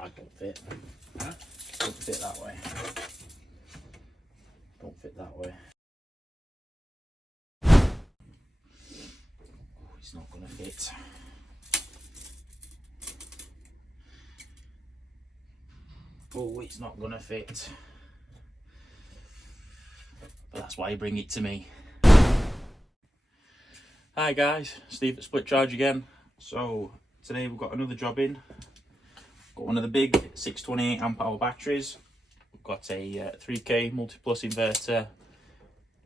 I don't fit. Huh? Don't fit that way. Don't fit that way. Oh, it's not gonna fit. Oh, it's not gonna fit. But that's why you bring it to me. Hi guys, Steve at SplitCharge again. So today we've got another job in. Got one of the big 628 amp hour batteries. We've got a 3K multi-plus inverter,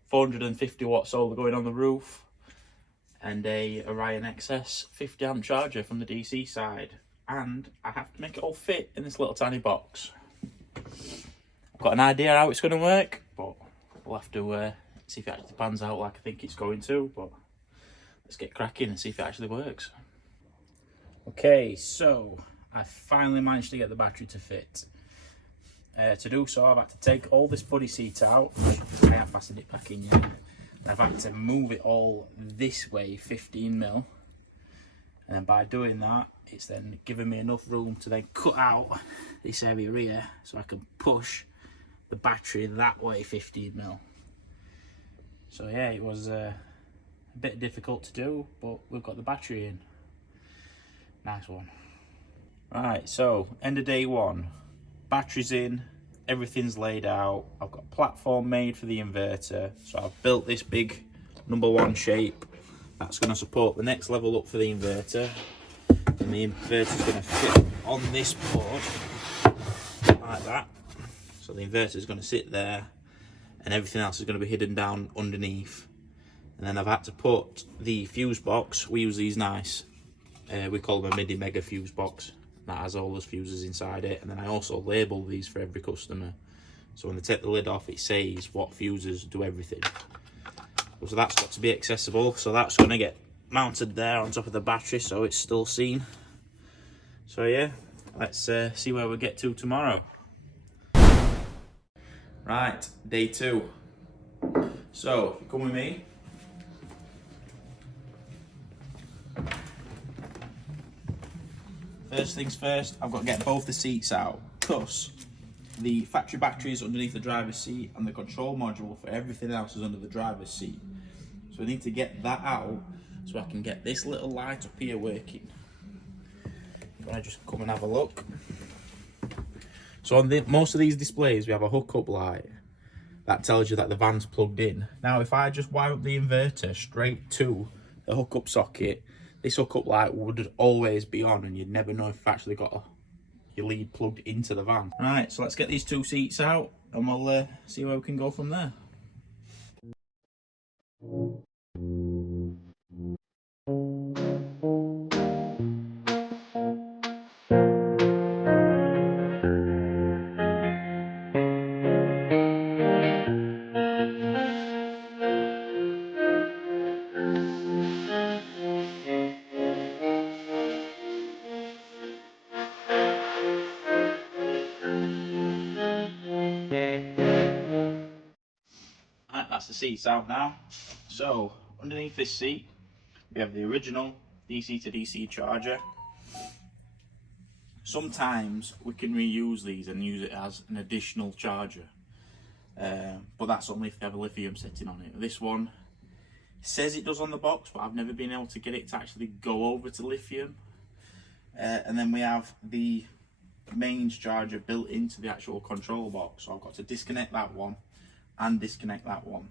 450 watt solar going on the roof, and a Orion XS 50 amp charger from the DC side. And I have to make it all fit in this little tiny box. I've got an idea how it's going to work, but we'll have to see if it actually pans out like I think it's going to. But let's get cracking and see if it actually works. Okay, so I finally managed to get the battery to fit. To do so, I've had to take all this buddy seat out. I haven't fastened it back in yet. I've had to move it all this way, 15mm. And by doing that, it's then given me enough room to then cut out this area here so I can push the battery that way, 15mm. So yeah, it was a bit difficult to do, but we've got the battery in. Nice one. Right, so end of day one. Battery's in, everything's laid out. I've got a platform made for the inverter. So I've built this big #1 shape that's going to support the next level up for the inverter. And the inverter's going to fit on this board like that. So the inverter's going to sit there and everything else is going to be hidden down underneath. And then I've had to put the fuse box. We use these nice, we call them a MIDI mega fuse box. That has all those fuses inside it. And then I also label these for every customer. So when they take the lid off, it says what fuses do everything. So that's got to be accessible. So that's going to get mounted there on top of the battery so it's still seen. So yeah, let's see where we get to tomorrow. Right, day two. So if you come with me. First things first, I've got to get both the seats out because the factory battery is underneath the driver's seat and the control module for everything else is under the driver's seat. So I need to get that out so I can get this little light up here working. I'm gonna just come and have a look. So on most of these displays we have a hookup light that tells you that the van's plugged in. Now if I just wire up the inverter straight to the hookup socket, this hookup light would always be on and you'd never know if you've actually got your lead plugged into the van. Right, so let's get these two seats out and we'll see where we can go from there. Right, that's the seats out now. So underneath this seat we have the original DC to DC charger. Sometimes we can reuse these and use it as an additional charger, but that's only if they have a lithium setting on it. This one says it does on the box, but I've never been able to get it to actually go over to lithium. And then we have the mains charger built into the actual control box, so I've got to disconnect that one and disconnect that one.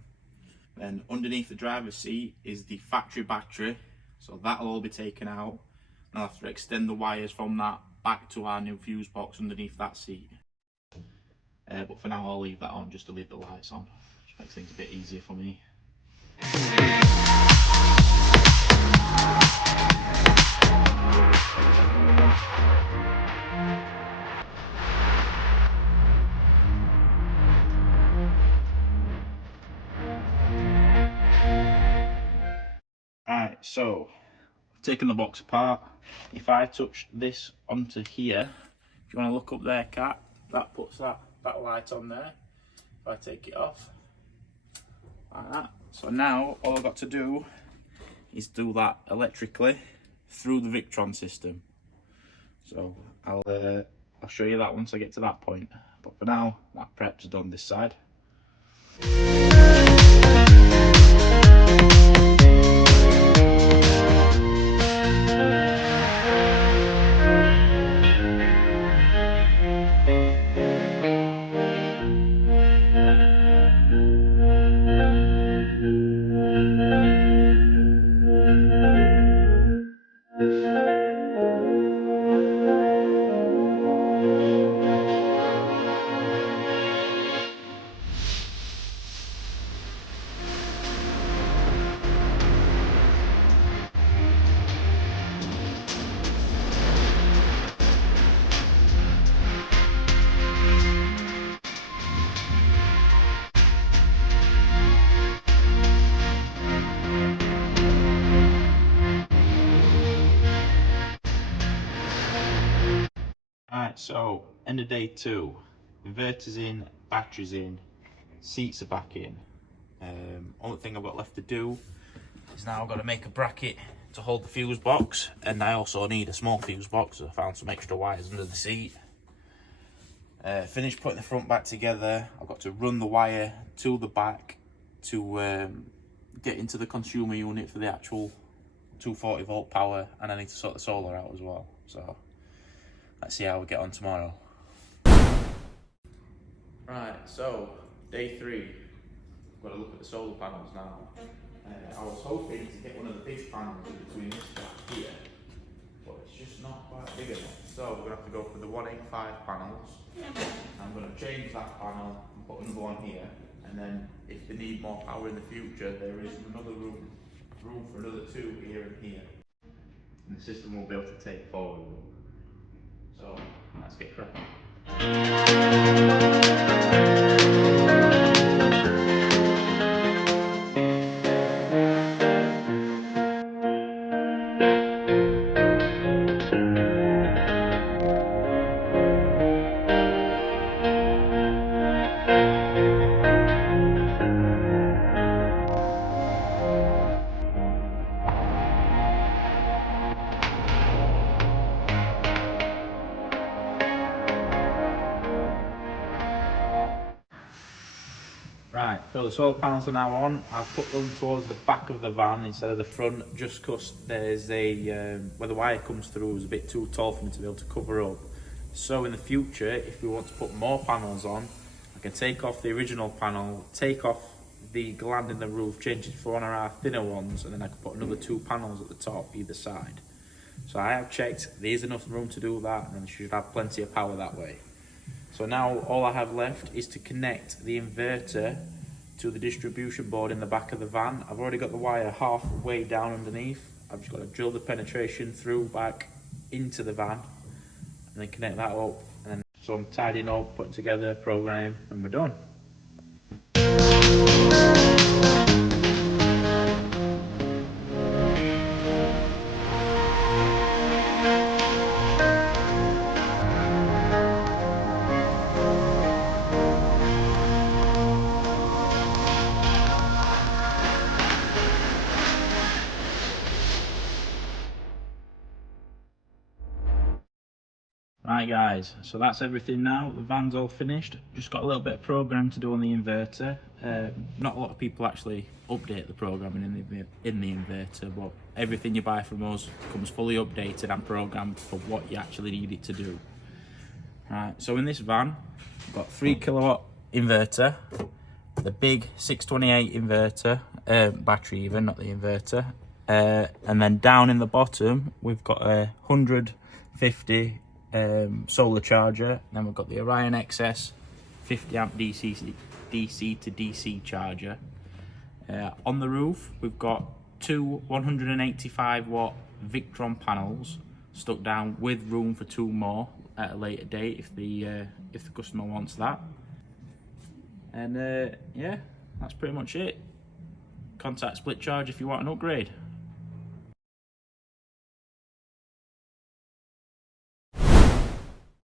Then underneath the driver's seat is the factory battery, so that'll all be taken out and I'll have to extend the wires from that back to our new fuse box underneath that seat. But for now I'll leave that on just to leave the lights on, which makes things a bit easier for me. Alright, so I've taken the box apart. If I touch this onto here, if you want to look up there, Kat, that puts that light on there. If I take it off, like that. So now all I've got to do is do that electrically through the Victron system. So I'll I'll show you that once I get to that point. But for now, that prep's done this side. Right, so end of day 2. Inverter's in, battery's in, seats are back in. Only thing I've got left to do is now I've got to make a bracket to hold the fuse box, and I also need a small fuse box, so I found some extra wires under the seat. Finished putting the front back together. I've got to run the wire to the back to get into the consumer unit for the actual 240 volt power, and I need to sort the solar out as well. So let's see how we get on tomorrow. Right, so day 3. Got to look at the solar panels now. I was hoping to get one of the big panels in between this gap here, but it's just not quite big enough. So we're going to have to go for the 185 panels. I'm going to change that panel and put another one here, and then if they need more power in the future, there is another room for another 2 here and here. And the system will be able to take 4 of them. So let's get cracking. Right, so the solar panels are now on. I've put them towards the back of the van instead of the front, just because there's where the wire comes through is a bit too tall for me to be able to cover up. So in the future, if we want to put more panels on, I can take off the original panel, take off the gland in the roof, change it for one of our thinner ones, and then I can put another 2 panels at the top either side. So I have checked, there's enough room to do that, and I should have plenty of power that way. So now all I have left is to connect the inverter to the distribution board in the back of the van. I've already got the wire halfway down underneath. I've just got to drill the penetration through back into the van and then connect that up. And then, so I'm tidying up, putting together, programming, and we're done. Right guys, so that's everything now. The van's all finished. Just got a little bit of program to do on the inverter. Not a lot of people actually update the programming in the inverter, but everything you buy from us comes fully updated and programmed for what you actually need it to do. Right, so in this van, I've got 3 kilowatt inverter, the big 628 inverter, battery even, not the inverter. And then down in the bottom, we've got a 150 solar charger. Then we've got the Orion XS 50 amp DC to DC charger. On the roof, we've got 2 185 watt Victron panels stuck down with room for 2 more at a later date if the customer wants that. And yeah, that's pretty much it. Contact SplitCharge if you want an upgrade.